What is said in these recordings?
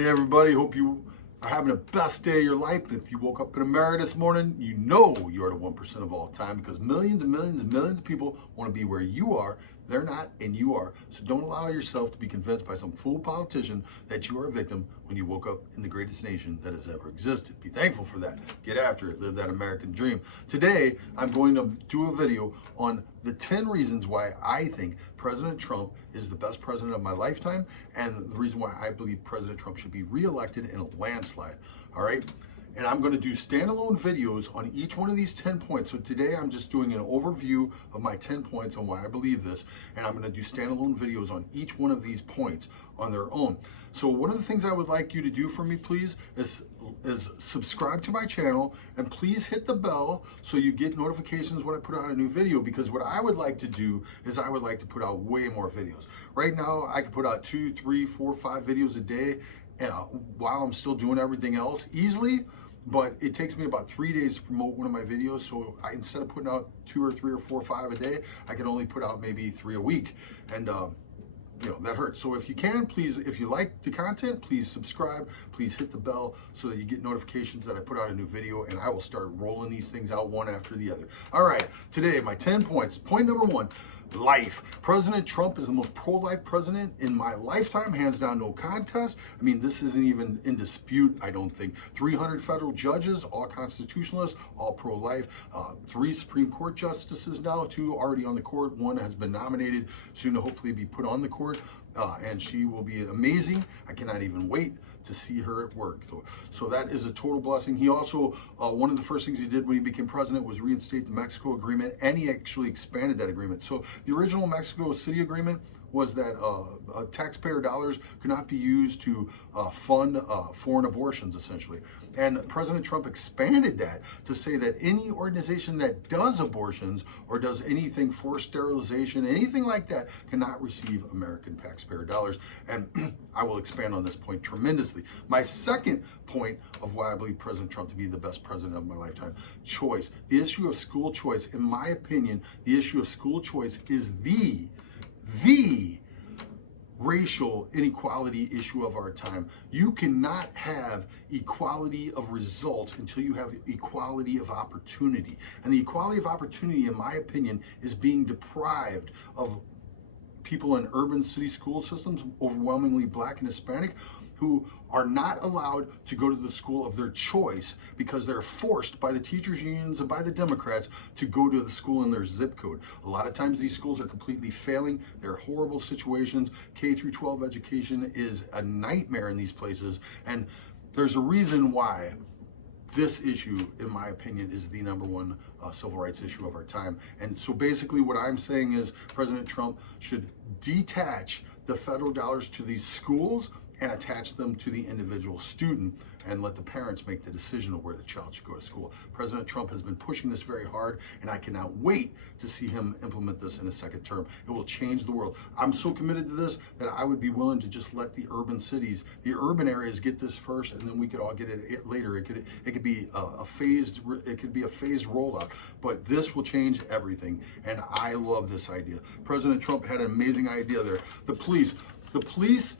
Hey everybody, hope you are having the best day of your life. And if you woke up in America this morning, you know you are the 1% of all time, because millions and millions and millions of people want to be where you are. They're not, and you are. So don't allow yourself to be convinced by some fool politician that you are a victim when you woke up in the greatest nation that has ever existed. Be thankful for that. Get after it. Live that American dream. Today, I'm going to do a video on the 10 reasons why I think President Trump is the best president of my lifetime, and the reason why I believe President Trump should be reelected in a landslide. All right? And I'm going to do standalone videos on each one of these 10 points. So today I'm just doing an overview of my 10 points on why I believe this, and I'm going to do standalone videos on each one of these points on their own. So one of the things I would like you to do for me, please, is subscribe to my channel, and please hit the bell so you get notifications when I put out a new video, because what I would like to do is I would like to put out way more videos. Right now I can put out 2, 3, 4, 5 videos a day while I'm still doing everything else easily. But it takes me about 3 days to promote one of my videos. So instead of putting out 2 or 3 or 4 or 5 a day, I can only put out maybe 3 a week. And that hurts. So if you can, please, if you like the content, please subscribe, please hit the bell so that you get notifications that I put out a new video, and I will start rolling these things out one after the other. All right, today, my 10 points. Point number 1. Life. President Trump is the most pro-life president in my lifetime, hands down, no contest. I mean, this isn't even in dispute, I don't think. 300 federal judges, all constitutionalists, all pro-life. 3 Supreme Court justices now, 2 already on the court. 1 has been nominated, soon to hopefully be put on the court. And she will be amazing. I cannot even wait to see her at work. So that is a total blessing. He also, one of the first things he did when he became president was reinstate the Mexico agreement, and he actually expanded that agreement. So the original Mexico City agreement was that taxpayer dollars could not be used to fund foreign abortions, essentially. And President Trump expanded that to say that any organization that does abortions or does anything for sterilization, anything like that, cannot receive American taxpayer dollars. And I will expand on this point tremendously. My second point of why I believe President Trump to be the best president of my lifetime: choice. The issue of school choice, in my opinion, the issue of school choice is the racial inequality issue of our time. You cannot have equality of results until you have equality of opportunity. And the equality of opportunity, in my opinion, is being deprived of people in urban city school systems, overwhelmingly Black and Hispanic, who are not allowed to go to the school of their choice because they're forced by the teachers unions and by the Democrats to go to the school in their zip code. A lot of times these schools are completely failing. They're horrible situations. K through 12 education is a nightmare in these places. And there's a reason why this issue, in my opinion, is the number 1 civil rights issue of our time. And so basically what I'm saying is President Trump should detach the federal dollars to these schools and attach them to the individual student, and let the parents make the decision of where the child should go to school. President Trump has been pushing this very hard, and I cannot wait to see him implement this in his second term. It will change the world. I'm so committed to this that I would be willing to just let the urban cities, the urban areas, get this first, and then we could all get it later. It could be a phased rollout, but this will change everything, and I love this idea. President Trump had an amazing idea there. The police.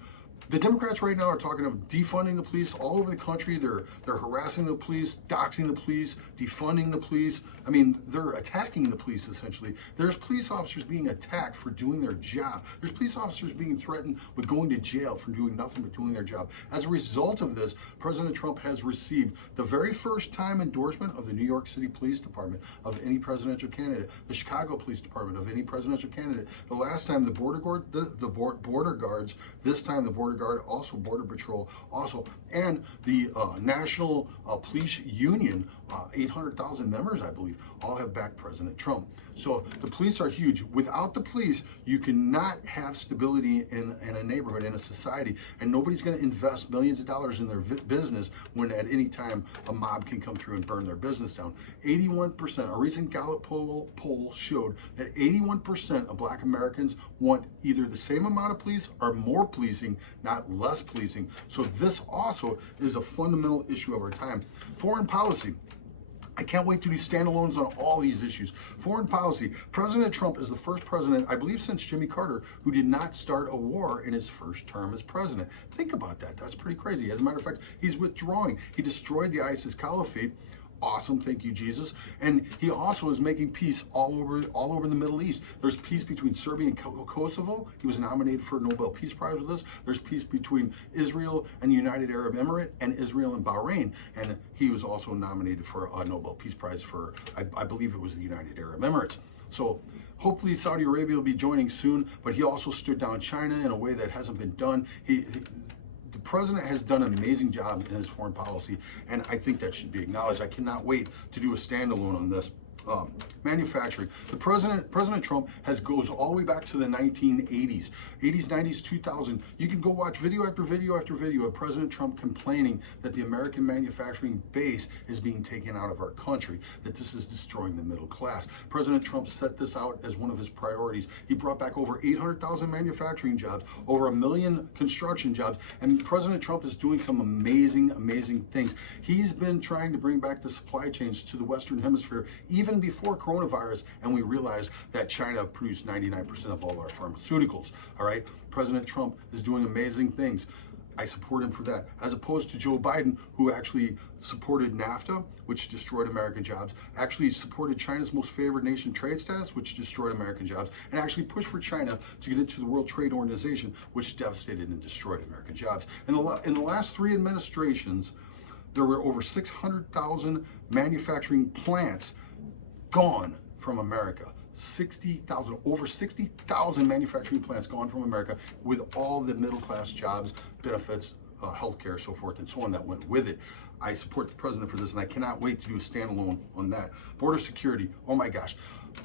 The Democrats right now are talking about defunding the police all over the country. They're harassing the police, doxing the police, defunding the police. I mean, they're attacking the police, essentially. There's police officers being attacked for doing their job. There's police officers being threatened with going to jail for doing nothing but doing their job. As a result of this, President Trump has received the very first time endorsement of the New York City Police Department of any presidential candidate, the Chicago Police Department of any presidential candidate. The last time the border guards, this time the border guard, also Border Patrol, also, and the National Police Union, 800,000 members, I believe, all have backed President Trump. So the police are huge. Without the police, you cannot have stability in a neighborhood, in a society, and nobody's going to invest millions of dollars in their business when at any time a mob can come through and burn their business down. 81%, a recent Gallup poll showed that 81% of Black Americans want either the same amount of police or more policing, not less policing. So this also is a fundamental issue of our time. Foreign policy. I can't wait to do standalones on all these issues. Foreign policy. President Trump is the first president, I believe since Jimmy Carter, who did not start a war in his first term as president. Think about that. That's pretty crazy. As a matter of fact, he's withdrawing. He destroyed the ISIS caliphate. Awesome, thank you, Jesus. And he also is making peace all over the Middle East. There's peace between Serbia and Kosovo. He was nominated for a Nobel Peace Prize with us. There's peace between Israel and the United Arab Emirates and Israel and Bahrain. And he was also nominated for a Nobel Peace Prize for, I believe it was the United Arab Emirates. So hopefully Saudi Arabia will be joining soon, but he also stood down China in a way that hasn't been done. The president has done an amazing job in his foreign policy, and I think that should be acknowledged. I cannot wait to do a standalone on this. Manufacturing. President Trump goes all the way back to the 1980s, 80s, 90s, 2000. You can go watch video after video after video of President Trump complaining that the American manufacturing base is being taken out of our country, that this is destroying the middle class. President Trump set this out as one of his priorities. He brought back over 800,000 manufacturing jobs, over 1 million construction jobs, and President Trump is doing some amazing, amazing things. He's been trying to bring back the supply chains to the Western Hemisphere, even before coronavirus, and we realized that China produced 99% of all our pharmaceuticals. All right, President Trump is doing amazing things. I support him for that, as opposed to Joe Biden, who actually supported NAFTA, which destroyed American jobs, actually supported China's most favored nation trade status, which destroyed American jobs, and actually pushed for China to get into the World Trade Organization, which devastated and destroyed American jobs. In the last 3 administrations, there were over 600,000 manufacturing plants gone from America. 60,000, over 60,000 manufacturing plants gone from America, with all the middle class jobs, benefits, healthcare, so forth and so on that went with it. I support the president for this, and I cannot wait to do a standalone on that. Border security, oh my gosh.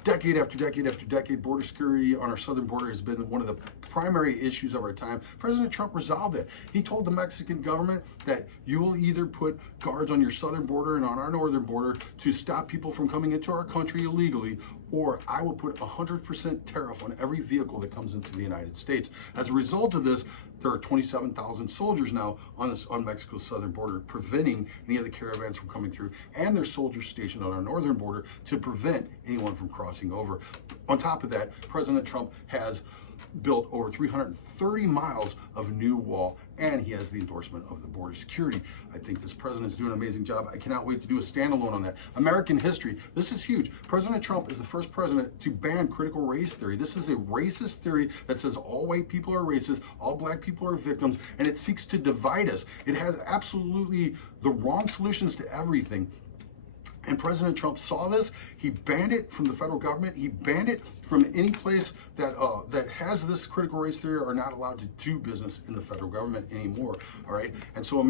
Decade after decade after decade, border security on our southern border has been one of the primary issues of our time. President Trump resolved it. He told the Mexican government that you will either put guards on your southern border and on our northern border to stop people from coming into our country illegally, or I will put 100% tariff on every vehicle that comes into the United States. As a result of this, there are 27,000 soldiers now on Mexico's southern border, preventing any of the caravans from coming through, and there's soldiers stationed on our northern border to prevent anyone from crossing over. On top of that, President Trump has built over 330 miles of new wall, and he has the endorsement of the border security. I think this president is doing an amazing job. I cannot wait to do a standalone on that. American history, this is huge. President Trump is the first president to ban critical race theory. This is a racist theory that says all white people are racist, all black people are victims, and it seeks to divide us. It has absolutely the wrong solutions to everything. And President Trump saw this. He banned it from the federal government. He banned it from any place that that has this critical race theory are not allowed to do business in the federal government anymore. All right. And so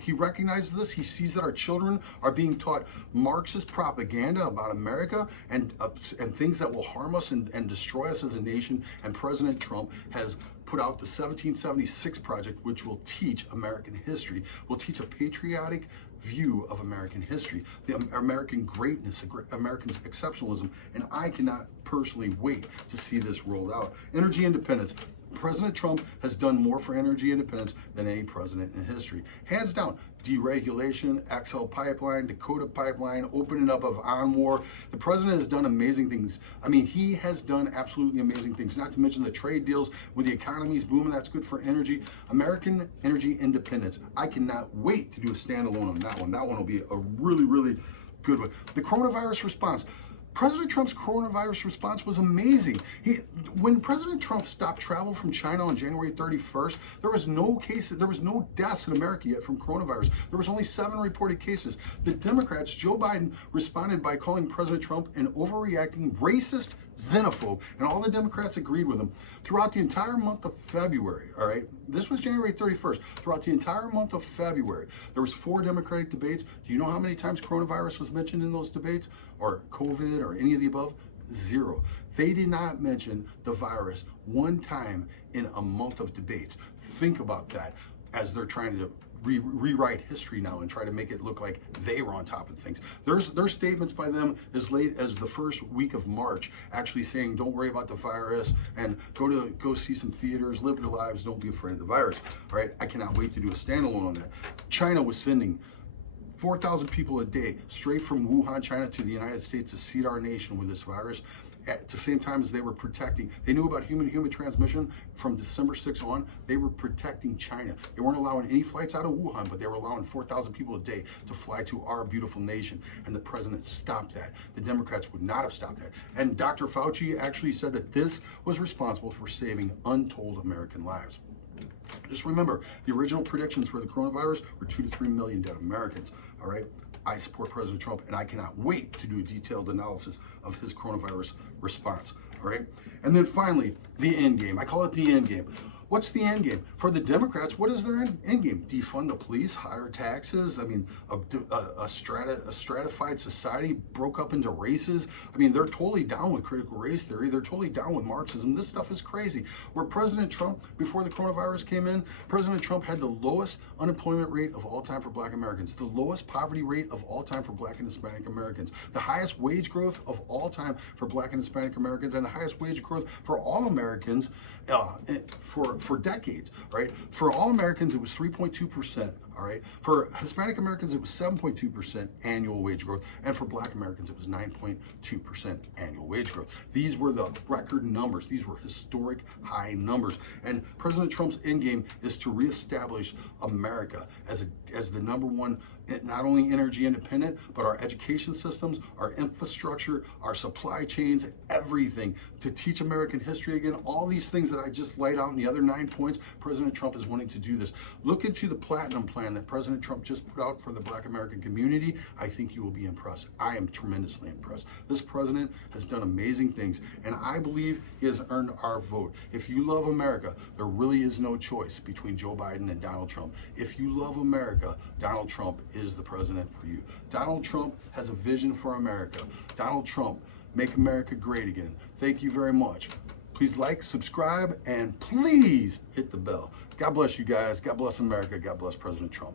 he recognizes this. He sees that our children are being taught Marxist propaganda about America and things that will harm us and destroy us as a nation. And President Trump has put out the 1776 Project, which will teach American history, will teach a patriotic view of American history, the American greatness, American exceptionalism, and I cannot personally wait to see this rolled out. Energy independence. President Trump has done more for energy independence than any president in history. Hands down, deregulation, XL pipeline, Dakota pipeline, opening up of ONWAR. The president has done amazing things. I mean, he has done absolutely amazing things, not to mention the trade deals with the economy's booming. That's good for energy. American energy independence. I cannot wait to do a standalone on that one. That one will be a really, really good one. The coronavirus response. President Trump's coronavirus response was amazing. When President Trump stopped travel from China on January 31st, there was no cases, there was no deaths in America yet from coronavirus. There was only 7 reported cases. The Democrats, Joe Biden, responded by calling President Trump an overreacting racist xenophobe, and all the Democrats agreed with him. Throughout the entire month of February, all right, this was January 31st, throughout the entire month of February, there was 4 Democratic debates. Do you know how many times coronavirus was mentioned in those debates, or COVID, or any of the above? 0. They did not mention the virus one time in a month of debates. Think about that as they're trying to rewrite history now and try to make it look like they were on top of things. There's statements by them as late as the first week of March actually saying, don't worry about the virus and go see some theaters, live your lives, don't be afraid of the virus. All right, I cannot wait to do a standalone on that. China was sending 4,000 people a day straight from Wuhan, China to the United States to seed our nation with this virus. At the same time as they were protecting, they knew about human-to-human transmission from December 6th on. They were protecting China. They weren't allowing any flights out of Wuhan, but they were allowing 4,000 people a day to fly to our beautiful nation. And the president stopped that. The Democrats would not have stopped that. And Dr. Fauci actually said that this was responsible for saving untold American lives. Just remember, the original predictions for the coronavirus were 2 to 3 million dead Americans. All right. I support President Trump, and I cannot wait to do a detailed analysis of his coronavirus response. All right. And then finally, the end game. I call it the end game. What's the end game? For the Democrats, what is their end game? Defund the police, higher taxes. I mean, a stratified society broke up into races. I mean, they're totally down with critical race theory. They're totally down with Marxism. This stuff is crazy. Where President Trump, before the coronavirus came in, President Trump had the lowest unemployment rate of all time for Black Americans, the lowest poverty rate of all time for Black and Hispanic Americans, the highest wage growth of all time for Black and Hispanic Americans, and the highest wage growth for all Americans for decades, right? For all Americans, it was 3.2%, all right? For Hispanic Americans, it was 7.2% annual wage growth, and for Black Americans, it was 9.2% annual wage growth. These were the record numbers. These were historic high numbers. And President Trump's endgame is to reestablish America as the number one, not only energy independent, but our education systems, our infrastructure, our supply chains, everything, to teach American history again. All these things that I just laid out in the other 9 points, President Trump is wanting to do this. Look into the Platinum Plan that President Trump just put out for the Black American community. I think you will be impressed. I am tremendously impressed. This president has done amazing things, and I believe he has earned our vote. If you love America, there really is no choice between Joe Biden and Donald Trump. If you love America, Donald Trump is the president for you. Donald Trump has a vision for America. Donald Trump, make America great again. Thank you very much. Please like, subscribe, and please hit the bell. God bless you guys. God bless America. God bless President Trump.